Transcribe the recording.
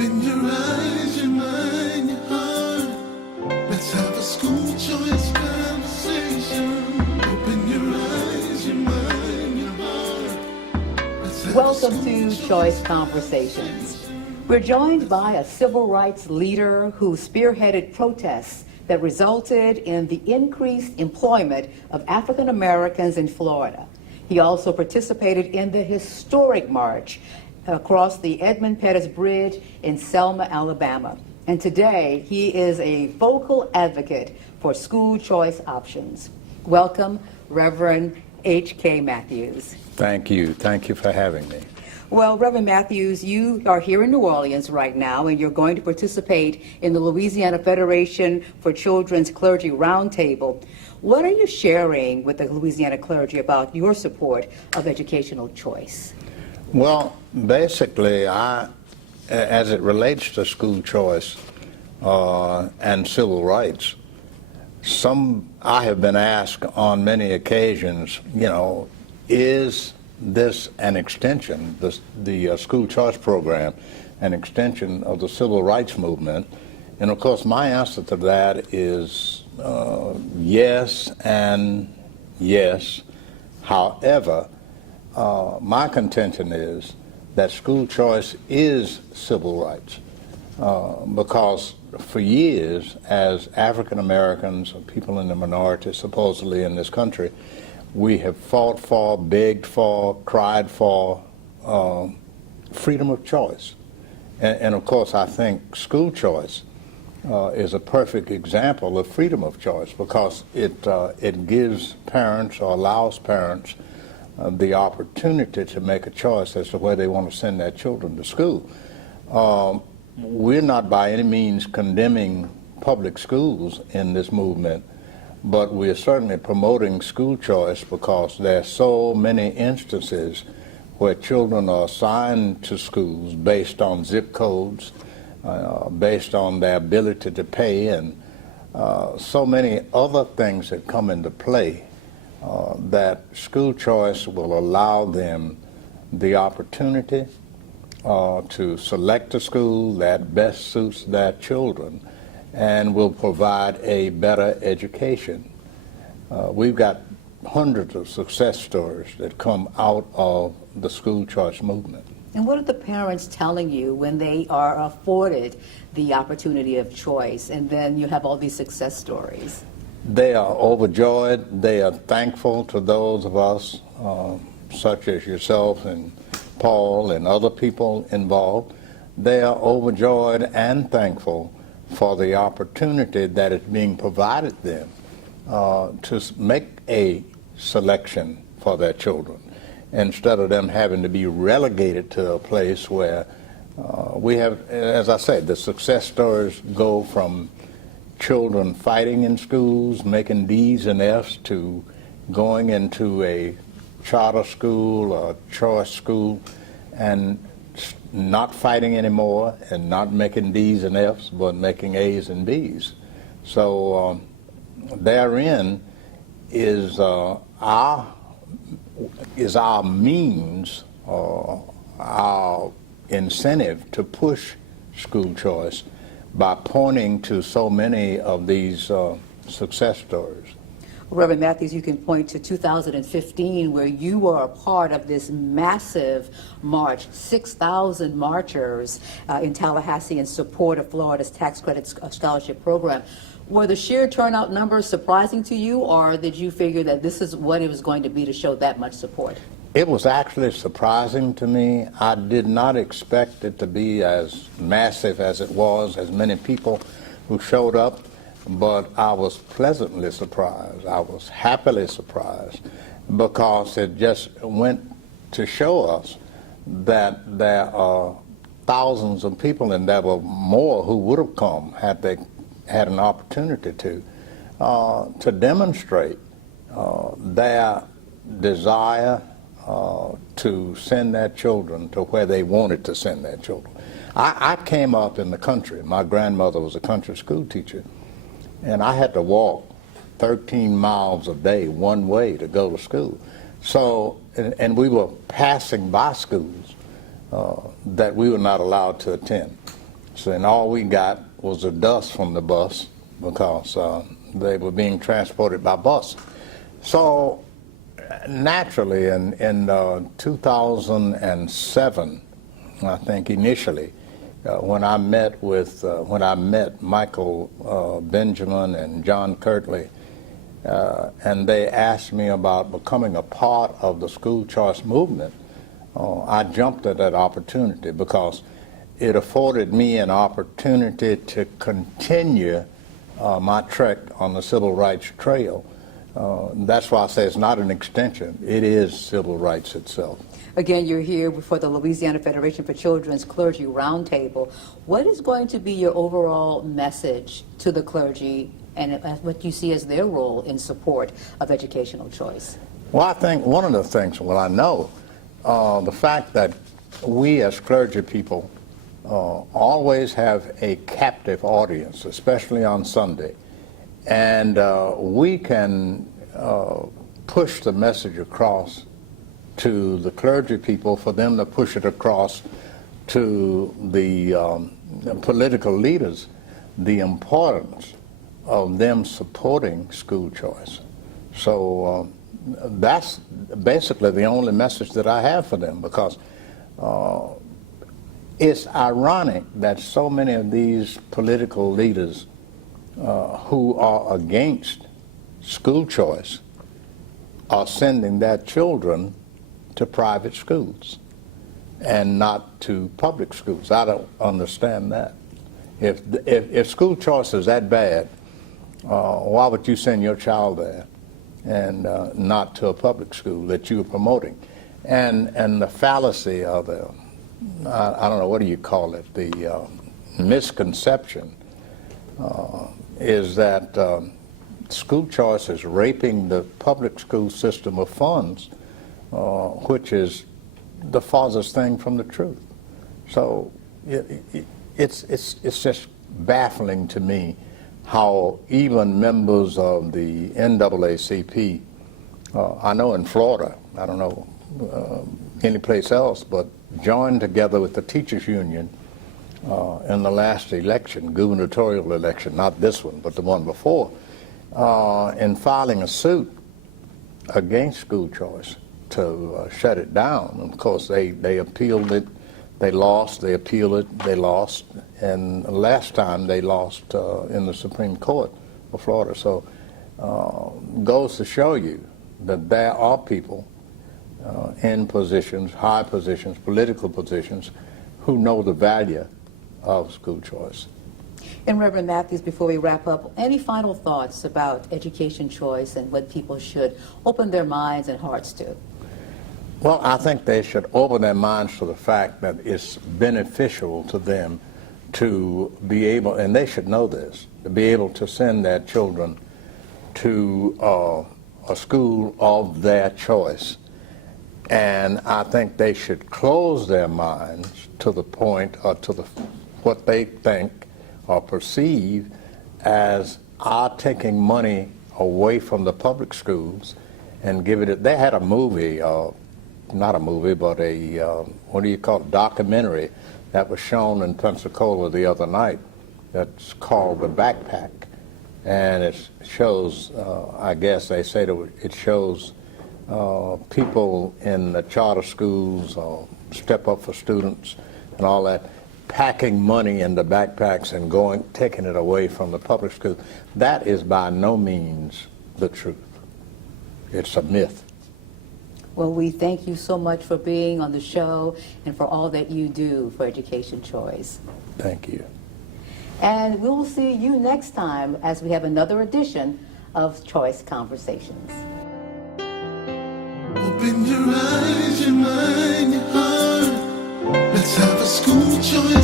Open your eyes, your mind, your heart. Let's have a school choice conversation. Open your eyes, your mind, your heart. Welcome to Choice Conversations. We're joined by a civil rights leader who spearheaded protests that resulted in the increased employment of African Americans in Florida. He also participated in the historic march across the Edmund Pettus Bridge in Selma, Alabama. And today, he is a vocal advocate for school choice options. Welcome, Reverend H.K. Matthews. Thank you. Thank you for having me. Well, Reverend Matthews, you are here in New Orleans right now, and you're going to participate in the Louisiana Federation for Children's Clergy Roundtable. What are you sharing with the Louisiana clergy about your support of educational choice? Well, basically, as it relates to school choice and civil rights, I have been asked on many occasions, is this an extension, the school choice program, an extension of the civil rights movement? And of course, my answer to that is yes and yes. However, my contention is that school choice is civil rights because for years, as African Americans or people in the minority supposedly in this country, we have fought for, begged for, cried for freedom of choice. And of course, I think school choice is a perfect example of freedom of choice because it gives parents or allows parents the opportunity to make a choice as to where they want to send their children to school. We're not by any means condemning public schools in this movement, but we're certainly promoting school choice because there are so many instances where children are assigned to schools based on zip codes, based on their ability to pay, and so many other things that come into play that school choice will allow them the opportunity to select a school that best suits their children and will provide a better education. We've got hundreds of success stories that come out of the school choice movement. And what are the parents telling you when they are afforded the opportunity of choice, and then you have all these success stories? They are overjoyed. They are thankful to those of us, such as yourself and Paul and other people involved. They are overjoyed and thankful for the opportunity that is being provided them to make a selection for their children, instead of them having to be relegated to a place where we have, as I said, the success stories go from children fighting in schools, making D's and F's, to going into a charter school or choice school and not fighting anymore and not making D's and F's, but making A's and B's. So therein is our means, our incentive to push school choice by pointing to so many of these success stories. Reverend Matthews, you can point to 2015 where you were a part of this massive march, 6,000 marchers in Tallahassee in support of Florida's tax credit scholarship program. Were the sheer turnout numbers surprising to you, or did you figure that this is what it was going to be to show that much support? It was actually surprising to me. I did not expect it to be as massive as it was, as many people who showed up. But I was pleasantly surprised. I was happily surprised because it just went to show us that there are thousands of people, and there were more who would have come had they had an opportunity to demonstrate their desire to send their children to where they wanted to send their children. I came up in the country. My grandmother was a country school teacher, and I had to walk 13 miles a day one way to go to school. So, and we were passing by schools that we were not allowed to attend. So, and all we got was the dust from the bus because they were being transported by bus. So naturally, in 2007, I think initially, when I met Michael Benjamin and John Kirtley, and they asked me about becoming a part of the school choice movement, I jumped at that opportunity because it afforded me an opportunity to continue my trek on the civil rights trail. That's why I say it's not an extension. It is civil rights itself. Again, you're here before the Louisiana Federation for Children's Clergy Roundtable. What is going to be your overall message to the clergy and what you see as their role in support of educational choice? Well, I think one of the things, I know the fact that we as clergy people always have a captive audience, especially on Sunday, and we can push the message across to the clergy people for them to push it across to the political leaders, the importance of them supporting school choice. So that's basically the only message that I have for them, because it's ironic that so many of these political leaders who are against school choice are sending their children to private schools and not to public schools. I don't understand that. If school choice is that bad, why would you send your child there and not to a public school that you are promoting? And the fallacy of the, I don't know, what do you call it, the misconception is that school choice is raping the public school system of funds, which is the farthest thing from the truth. So it's just baffling to me how even members of the NAACP, I know in Florida, I don't know any place else, but joined together with the teachers union in the last election, gubernatorial election, not this one, but the one before, in filing a suit against school choice to shut it down. Of course, they appealed it, they lost, they appealed it, they lost, and last time they lost in the Supreme Court of Florida. So goes to show you that there are people in positions, high positions, political positions, who know the value of school choice. And Reverend Matthews, before we wrap up, any final thoughts about education choice and what people should open their minds and hearts to? Well, I think they should open their minds to the fact that it's beneficial to them to be able, and they should know this, to be able to send their children to a school of their choice. And I think they should close their minds to the point, or to what they think or perceive as our taking money away from the public schools and giving it. They had a movie, not a movie, but a, what do you call it, documentary that was shown in Pensacola the other night that's called The Backpack. And it shows, I guess they say that it shows people in the charter schools, Step Up for Students and all that, packing money in the backpacks and taking it away from the public school. That is by no means the truth. It's a myth. Well, we thank you so much for being on the show and for all that you do for education choice. Thank you. And we'll see you next time as we have another edition of Choice Conversations. Open your eyes, your mind, your heart. Let's have a school choice